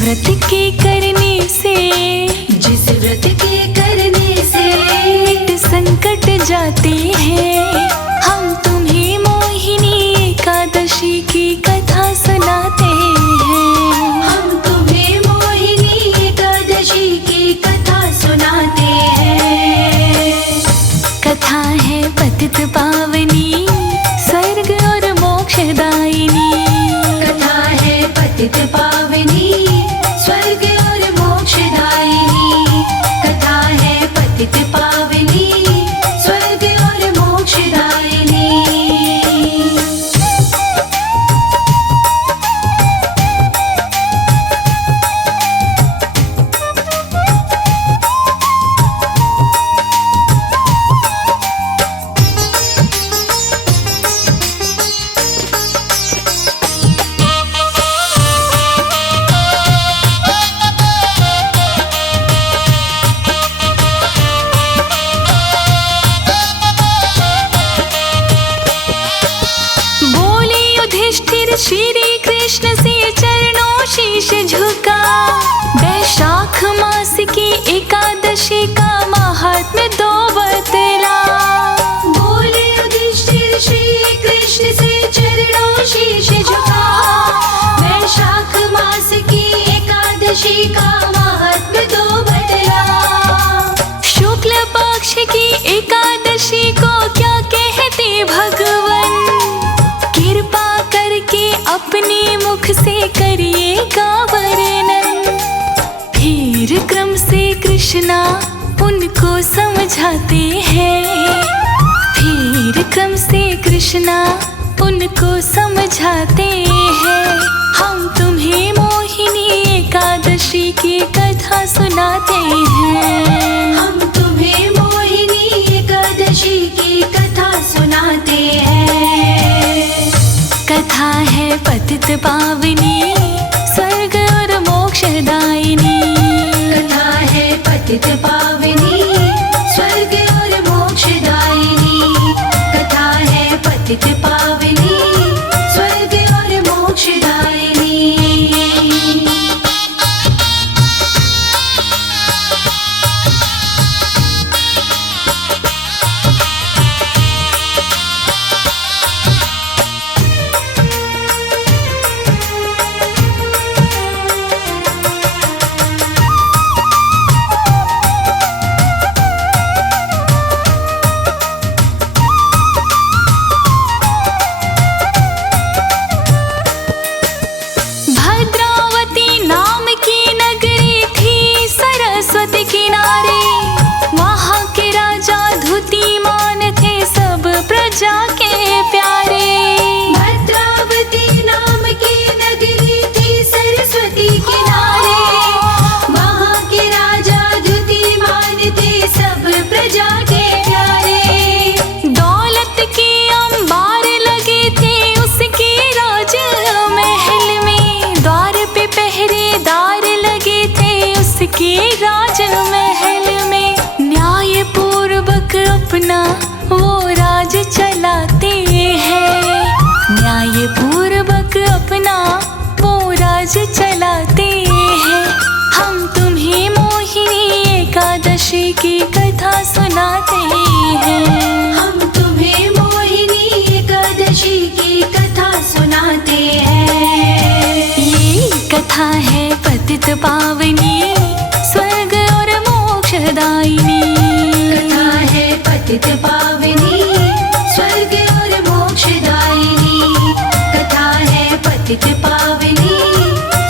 व्रत के करने से, जिस व्रत के करने से मिट संकट जाते हैं। हम तुम्हें मोहिनी एकादशी की कथा सुनाते हैं। हम तुम्हें मोहिनी एकादशी की कथा सुनाते हैं। कथा है पतित पावनी, स्वर्ग और मोक्षदायिनी। कथा है पतित पावनी, स्वर्ग और मोक्षदायिनी। कथा है पतित पावनी, स्वर्ग और मोक्षदायिनी। श्री कृष्ण से चरणों शीश झुका। वैशाख मास की एकादशी का महात्म्य दो बतला। बोले युधिष्ठिर श्री कृष्ण से चरणों शीश झुका। वैशाख मास की एकादशी का महात्म्य दो बतला। शुक्ल पक्ष की एकादशी को क्या कहते भगवान, कृपा करके अपने मुख से करिएगा वर्णन। फिर क्रम से कृष्णा उनको समझाते हैं। फिर क्रम से कृष्णा उनको समझाते हैं। हम तुम्हें मोहिनी एकादशी की कथा सुनाते हैं। हम तुम्हें मोहिनी एकादशी की कथा सुनाते हैं। कथा है पतित पावनी, स्वर्ग और मोक्षदायिनी। कथा है पतित पावनी, स्वर्ग और मोक्षदायिनी। कथा है पतित पावनी, स्वर्ग और मोक्षदायिनी। जाके प्यारे। भद्रावती नाम की नगरी थी सरस्वती किनारे। वहाँ के राजा द्युतिमान थे सब प्रजा के प्यारे। दौलत के अंबार लगे थे उसके राज महल में। द्वार पे पहरेदार लगे थे उसके राज महल में। न्याय पूर्वक अपना वो राज चलाते हैं। न्याय पूर्वक अपना वो राज चलाते हैं। हम तुम्हें मोहिनी एकादशी की कथा सुनाते हैं। हम तुम्हें मोहिनी एकादशी की कथा सुनाते हैं। ये कथा है पतित पावनी, स्वर्ग और मोक्षदायिनी। कथा है पतित पावनी, स्वर्ग और मोक्षदायिनी। कथा है पतित पावनी,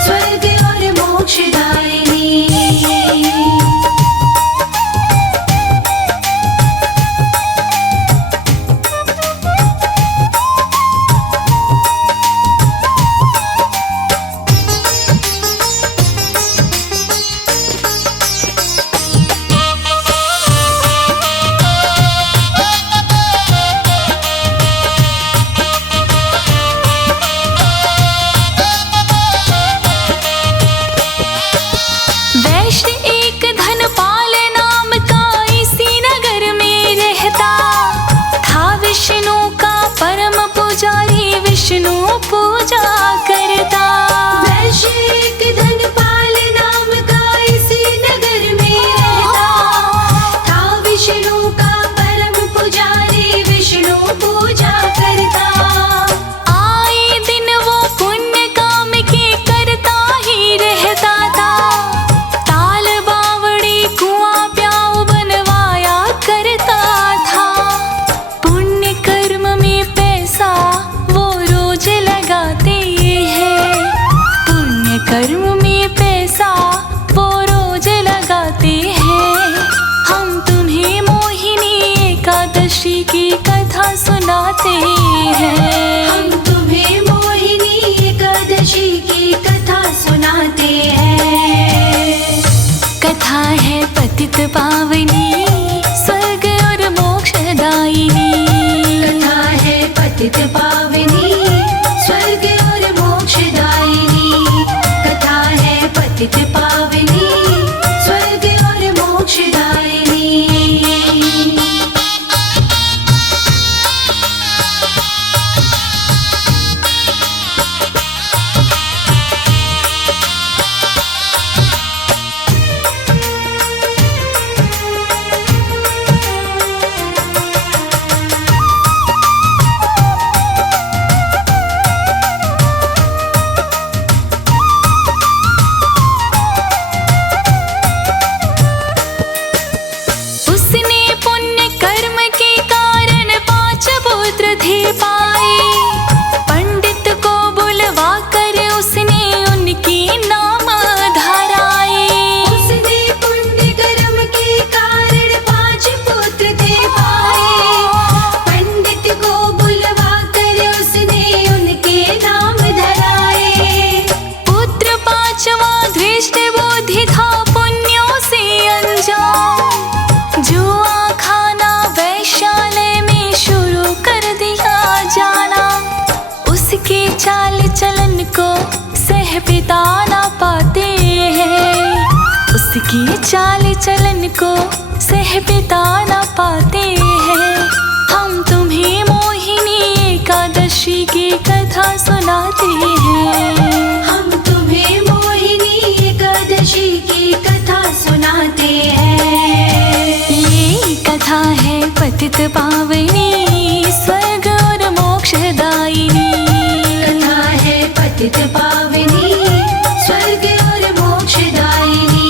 स्वर्ग और मोक्षदायिनी। जैसा वो रोज लगाते हैं। हम तुम्हें मोहिनी एकादशी की कथा सुनाते हैं। हम तुम्हें मोहिनी एकादशी की कथा सुनाते हैं। कथा है पतित पावनी स्वर्ग और मोक्षदायिनी। कथा है पतित पावनी स्वर्ग और मोक्षदायिनी। कथा है पतित पावनी स्वर्ग और मोक्षदायिनी। पंडित को बुलवा कर उसने उनकी नाम धराए। उसने पुण्य कर्म के कारण 5 पुत्र थे पाए। पंडित को बुलवा कर उसने उनके नाम धराए। पुत्र 5वां धृष्टबुद्धि था पुण्यों से अनजान। जुआ खाना वैश्यालय में शुरू कर दिया जाना। उसके चाल चलन को सह पिता ना पाते हैं। उसकी चाल चलन को सह पिता ना पाते हैं। हम तुम्हें मोहिनी एकादशी की कथा सुनाते हैं। हम तुम्हें मोहिनी एकादशी की कथा सुनाते हैं। ये कथा है पतित पावनी स्वर्ग और मोक्षदायिनी। कथा है पतित पावनी स्वर्ग और मोक्षदायिनी।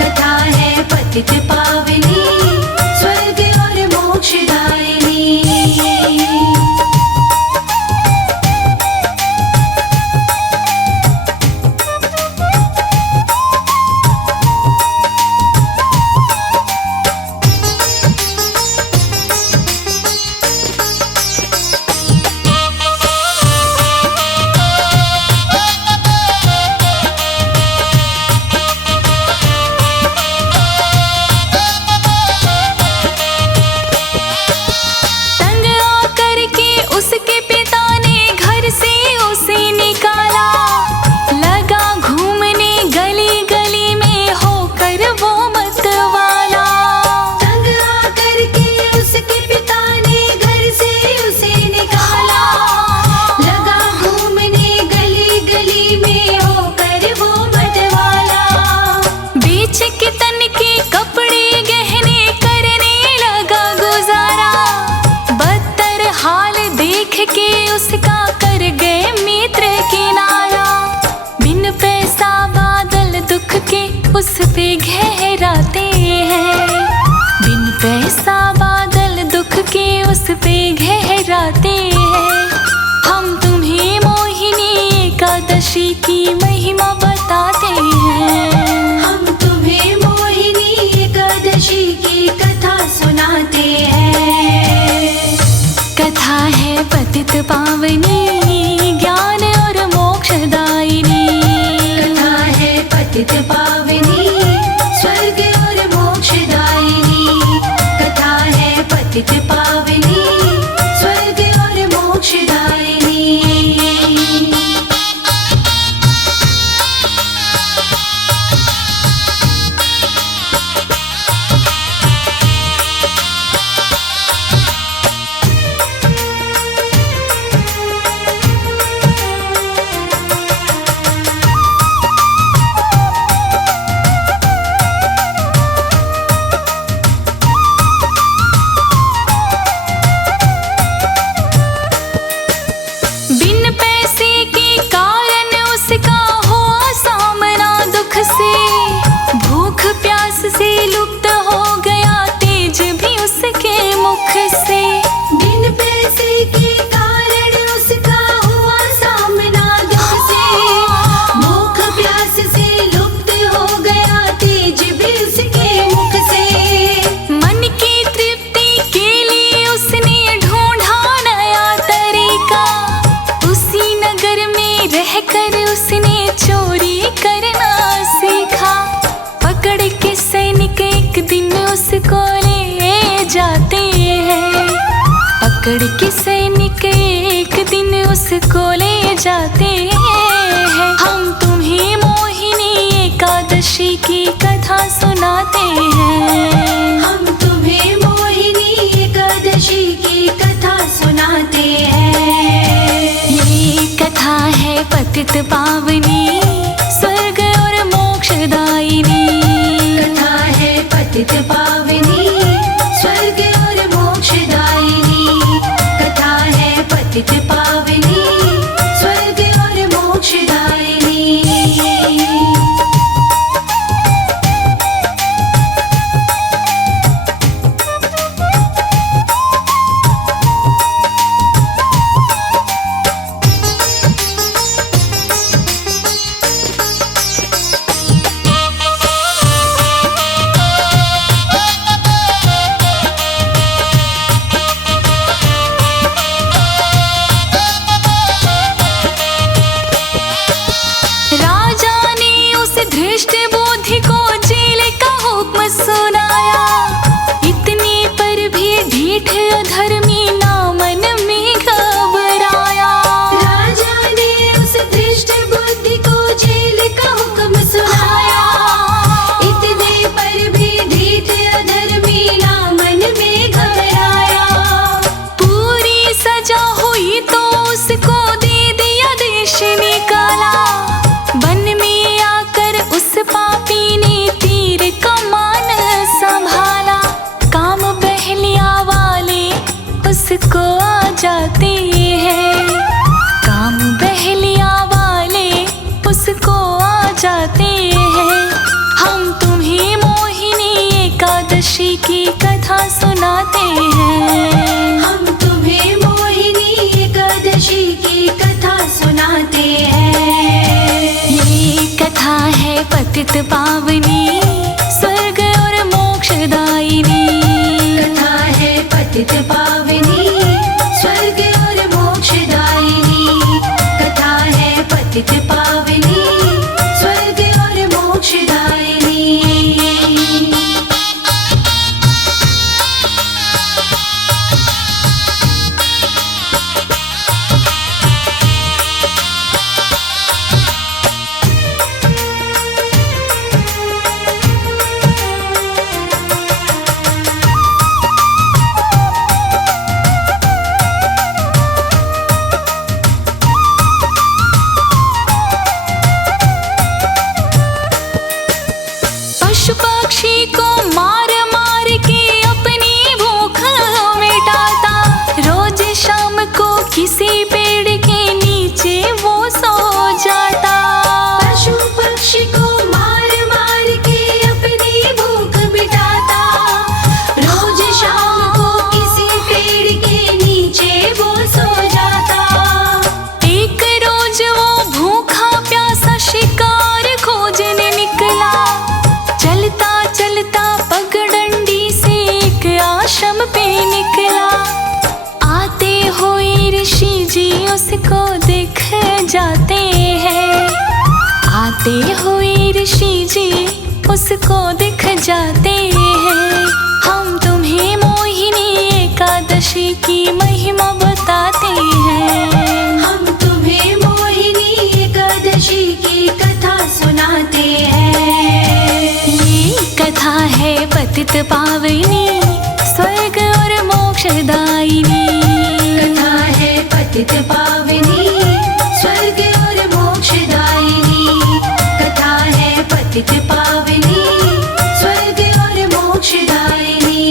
कथा है पतित पावनी स्वर्ग और मोक्षदायिनी। उसका कर गए मित्र किनारा। बिन पैसा बादल दुख के उस पे घेराते हैं। बिन पैसा बादल दुख के उस पे घेराते हैं। हम तुम्हें मोहिनी एकादशी की महिमा बताते हैं। हम तुम्हें मोहिनी एकादशी की कथा सुनाते हैं। कथा है पतित पावनी ज्ञान और मोक्षदायिनी। कथा है पतित पावनी स्वर्ग और मोक्षदायिनी। कथा है पतित पावनी स्वर्ग और मोक्षदायिनी। उसको ले जाते हैं। हम तुम्हें मोहिनी एकादशी की कथा सुनाते हैं। हम तुम्हें मोहिनी एकादशी की कथा सुनाते हैं। ये कथा है पतित पावनी, स्वर्ग और मोक्षदायिनी। कथा है पतित पावनी, स्वर्ग और मोक्षदायिनी। कथा है पतित पावनी, स्वर्ग और मोक्षदायिनी। राजा ने उस धृष्ट बुद्धि को जेल का हुक्म सुनाया। इतने पर भी ढीठ अधर्मी ना मन में घबराया। राजा ने उस धृष्ट बुद्धि को जेल का हुक्म सुनाया। इतने पर भी ढीठ अधर्मी ना मन में घबराया। पूरी सजा हुई तो उसको दे दिया देश निकाला। वन में आकर उस पापी ने तीर कमान संभाला। काम बहलिया वाले उसको आ जाते हैं। काम बहलिया वाले उसको आ जाते हैं। हम तुम्हें मोहिनी एकादशी की कथा सुनाते हैं। हम तुम्हें मोहिनी एकादशी की कथा सुनाते हैं। ये कथा है पतित पावनी, स्वर्ग और मोक्षदायिनी। कथा है पतित पावनी, स्वर्ग और मोक्षदायिनी। कथा है पतित पावनी, स्वर्ग और मोक्षदायिनी। पशु पक्षी को मार मार के अपनी भूख मिटाता। रोज शाम को किसी पेड़ के नीचे वो सो जाता। पशु पक्षी को मार मार के अपनी भूख मिटाता। रोज शाम को किसी पेड़ के नीचे वो सो जाता। एक रोज वो भूखा प्यासा शिकार खोजने निकला। चलता चलता पगडंडी से एक आश्रम पे निकला। आते हुए ऋषि जी उसको दिख जाते हैं। आते हुए ऋषि जी उसको दिख जाते हैं। हम तुम्हें मोहिनी एकादशी की महिमा बताते हैं। हम तुम्हें मोहिनी एकादशी की कथा सुनाते हैं। ये कथा है पतित पावनी, स्वर्ग और मोक्षदायिनी। कथा है पतित पावनी, स्वर्ग और मोक्षदायिनी। कथा है पतित पावनी, स्वर्ग और मोक्षदायिनी।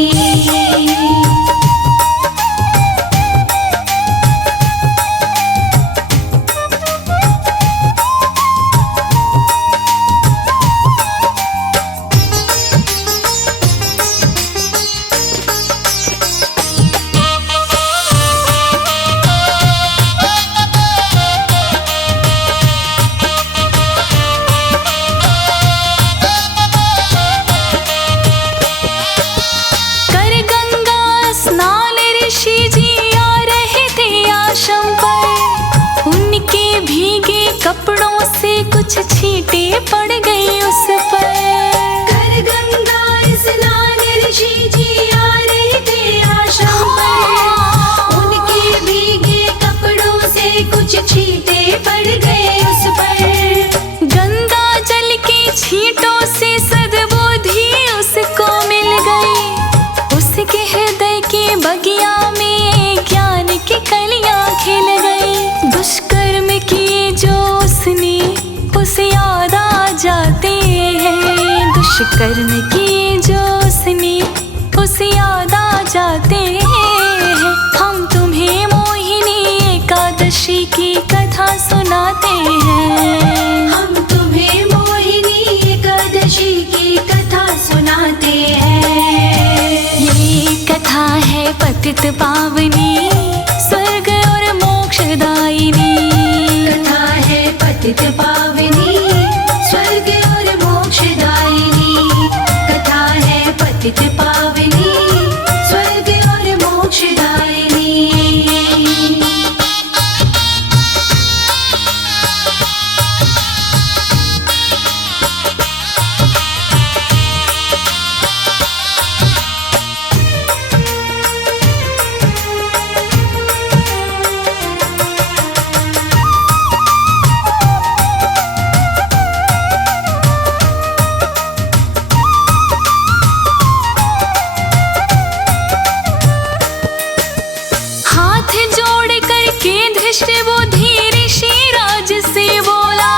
कपड़ों से कुछ छींटे पड़ गई उस पर। कर गंगा स्नान ऋषि जी आ रहे थे आश्रम पर। उनके भीगे कपड़ों से कुछ दुष्कर्म किए जो उसने उसे याद आ जाते हैं। हम तुम्हें मोहिनी एकादशी की कथा सुनाते हैं। हम तुम्हें मोहिनी एकादशी की कथा सुनाते हैं। ये कथा है पतित पावनी, स्वर्ग और मोक्षदायिनी। कथा है पतित पावनी, स्वर्ग और मोक्षदायिनी। कथा है पतित पावनी, स्वर्ग और मोक्षदायिनी। हाथ जोड़ करके धृष्ट बुद्धि ऋषि राज से बोला,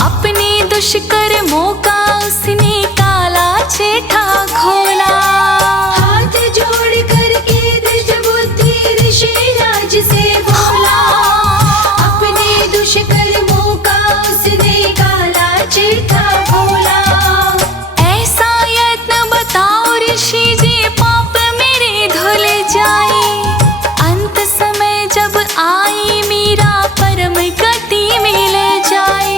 अपने दुष्कर्मों का उसने काला चिट्ठा खोला। हाथ जोड़ करके दृष्ट बुद्धि ऋषि राज से बोला, अपने दुष्कर्मों का उसने काला चिट्ठा खोला। ऐसा यत्न बताओ ऋषि जी, पाप मेरे धुल जाए। अंत समय जब आई मीरा परम गति मिल जाए।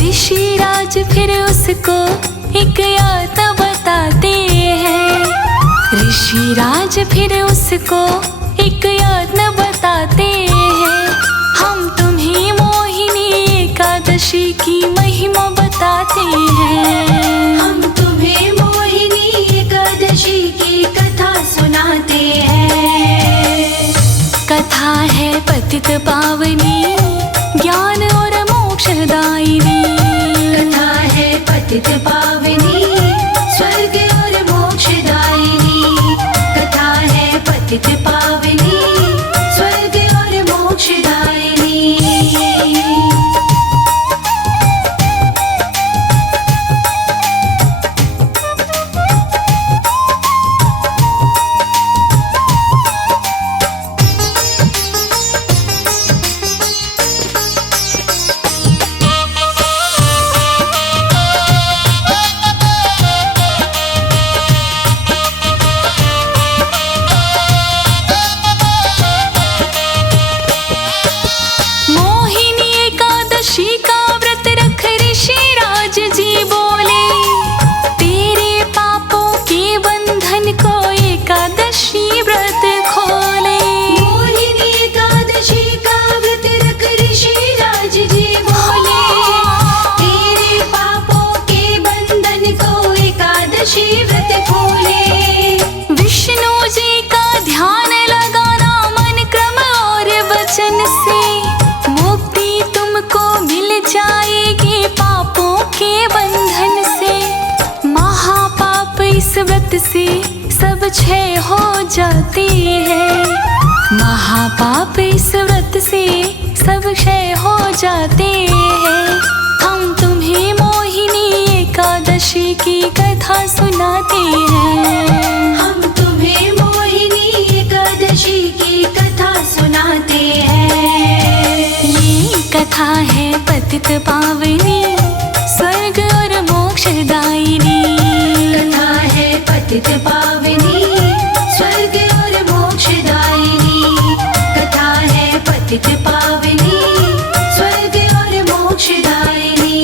ऋषि राज फिर उसको एक यत्न बताते हैं। ऋषि राज फिर उसको एक यत्न बताते हैं। हम तुम्हें मोहिनी एकादशी की महिमा बताते हैं। हम तुम्हें मोहिनी एकादशी की कथा सुनाते हैं। कथा है पतित पावनी, ज्ञान और मोक्षदायिनी। कथा है पतित पावनी, स्वर्ग और मोक्षदायिनी। कथा है पतित पावनी, स्वर्ग और मोक्षदायिनी। मोहिनी एकादशी का व्रत रख ऋषि राज जी बोले, तेरे पापों के बंधन को एकादशी व्रत खोले। मोहिनी एकादशी का व्रत रख ऋषि राज जी बोले, तेरे पापों के बंधन को एकादशी व्रत खोले। विष्णु जी का ध्यान लगाना मन क्रम और वचन से, मुक्ति तुमको मिल जाएगी पापों के बंधन से। महापाप इस व्रत से सब क्षय हो जाते हैं। महापाप इस व्रत से सब क्षय हो जाते हैं। हम तुम्हें मोहिनी एकादशी की कथा सुनाते हैं। हम तुम्हें मोहिनी एकादशी की कथा सुनाते हैं। ये कथा है पतित पावनी, स्वर्ग और मोक्षदायिनी। कथा है पतित पावनी, स्वर्ग और मोक्षदायिनी। कथा है पतित पावनी, स्वर्ग और मोक्षदायिनी।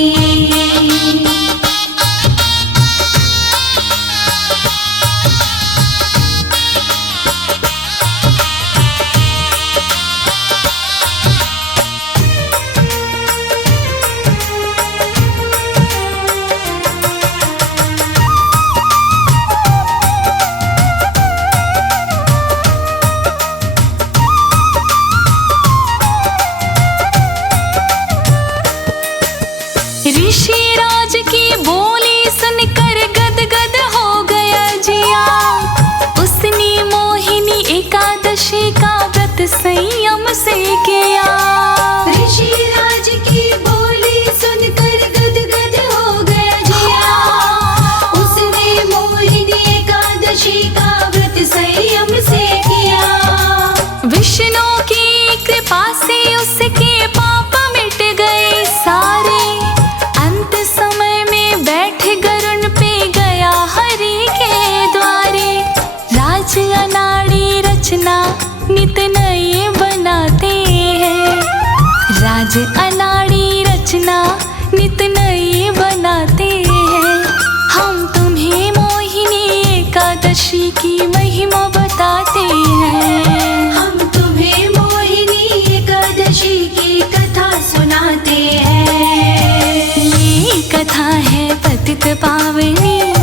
पावनी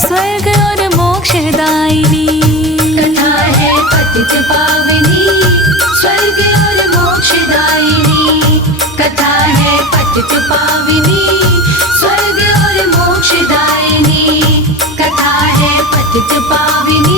स्वर्ग और मोक्षदायिनी। कथा है पतित पावनी स्वर्ग और मोक्षदायिनी। कथा है पतित पावनी स्वर्ग और मोक्षदायिनी। कथा है पतित पावनी